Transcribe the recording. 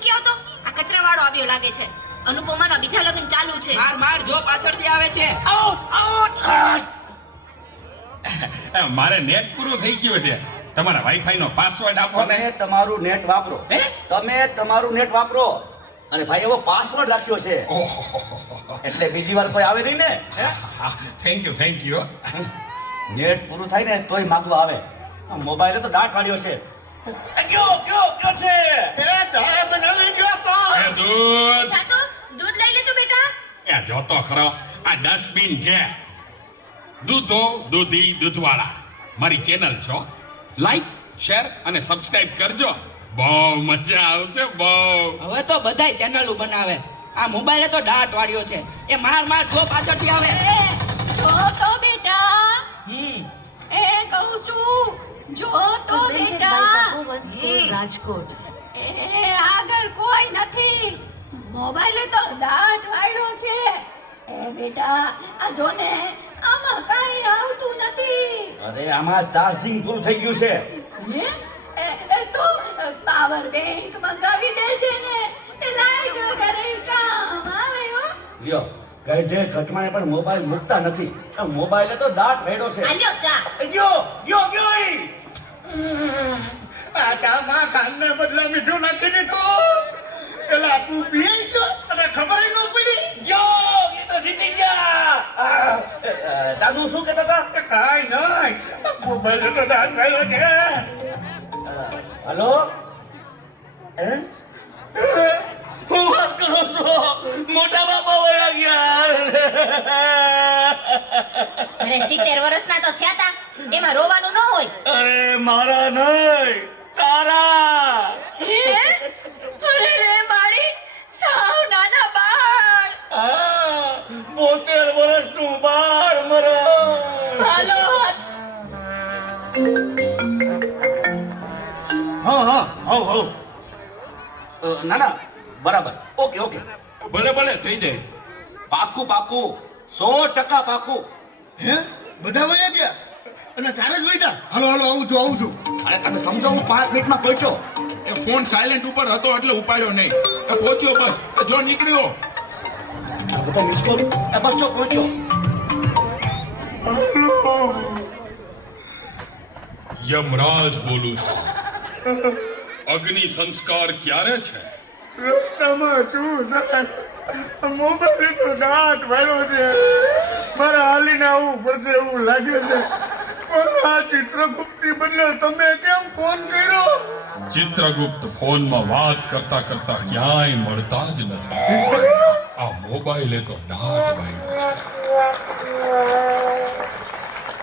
મૂકી આવતો. આ કચરાવાળો આવ્યો લાગે છે. અનુપમાના બીજા લગ્ન ચાલુ છે. માર જો પાછળથી આવે છે. મારે નેટ પૂરું થઈ ગયું છે. તમારા વાઈફાઈ નો પાસવર્ડ આપો ને. તમે તમારું નેટ વાપરો. તમે તમારું નેટ વાપરો. અને ભાઈ એવો પાસવર્ડ રાખ્યો છે એટલે બીજી વાર કોઈ આવે નહીં ને. Thank you. નેટ પૂરું થાય ને તોય માંગવા આવે. આ મોબાઈલે તો દાટ પાડ્યો છે. કયો છે? ચા બનાવી ગયો તો. જાતો દૂધ લઈ લે તું બેટા. એ જોતો ખરો, આ ડસ્ટબિન છે. દૂધો દૂધી દૂધવાળા મારી ચેનલ છો. લાઈક શેર અને સબસ્ક્રાઇબ કરજો. બહુ મજા આવશે બહુ. હવે તો બધાય ચેનલો બનાવે. આ મોબાઈલે તો દાટ વાળ્યો છે. એ માર જો પાછળથી આવે. જો તો બેટા. એ કહું છું જો તો બેટા. રાજકોટ. એ આગળ કોઈ નથી. મોબાઈલે તો દાટ વાળ્યો છે. એ બેટા આ જો ને આમાં કાંઈ આવતું નથી. અરે આમાં ચાર્જિંગ પૂરું થઈ ગયું છે. એ તો પાવર બેંક મંગાવી દે છે ને. એ લાઈટ વગર કામ આવે હો. લ્યો ગઈઢે ઘટમાએ પણ મોબાઈલ મૂકતા નથી. આ મોબાઈલે તો દાટ રેડો છે. આલ્યો ચા. ગયો આ ચામાં કાનને બદલા મીઠું નાખી દીધું. પેલા તું પી ગયો તને ખબર ન પડી. એ તો જીતી ગયા. ચાનું શું કહેતા હતા? કાઈ નહીં, મોબાઈલ તો દાન કર્યો છે. હલો હું વાત કરો છો? મોટા બાપા વયા ગયા. અરે 70 વર્ષના તો થયા તા. એમાં રોવાનું ન હોય. અરે મારા નહીં તારા. અરે રે મારી સાવ નાના બાળ. 72 વર્ષનું બાળ મરણ. હાલો ના બરાબર. ઓકે ભલે થઈ જાય. પાકું 100% પાકું. હે બધા વયા ગયા અને ચાલે જ વૈતા. હાલો આવું છું. અરે તમે સમજો હું 5 મિનિટમાં પહોંચ્યો. એ ફોન સાયલેન્ટ ઉપર હતો એટલે ઉપાડ્યો નહીં. એ પહોંચ્યો બસ. જો નીકળ્યો. આ બધા મિસ કોલ બસ જો પહોંચ્યો. યમરાજ બોલું છું. અગ્નિ સંસ્કાર ક્યારે છે? રસ્તામાં છું સાહેબ. મોબાઈલ તો દાટ વાળ્યો છે. મારે હાલીને આવવું પડશે એવું લાગે છે. પણ આ ચિત્રગુપ્તની બદલે તમે કેમ ફોન કર્યો? ચિત્રગુપ્ત ફોનમાં વાત કરતા ક્યાંય મળતા જ નથી. આ મોબાઈલે તો દાટ વાળ્યો છે.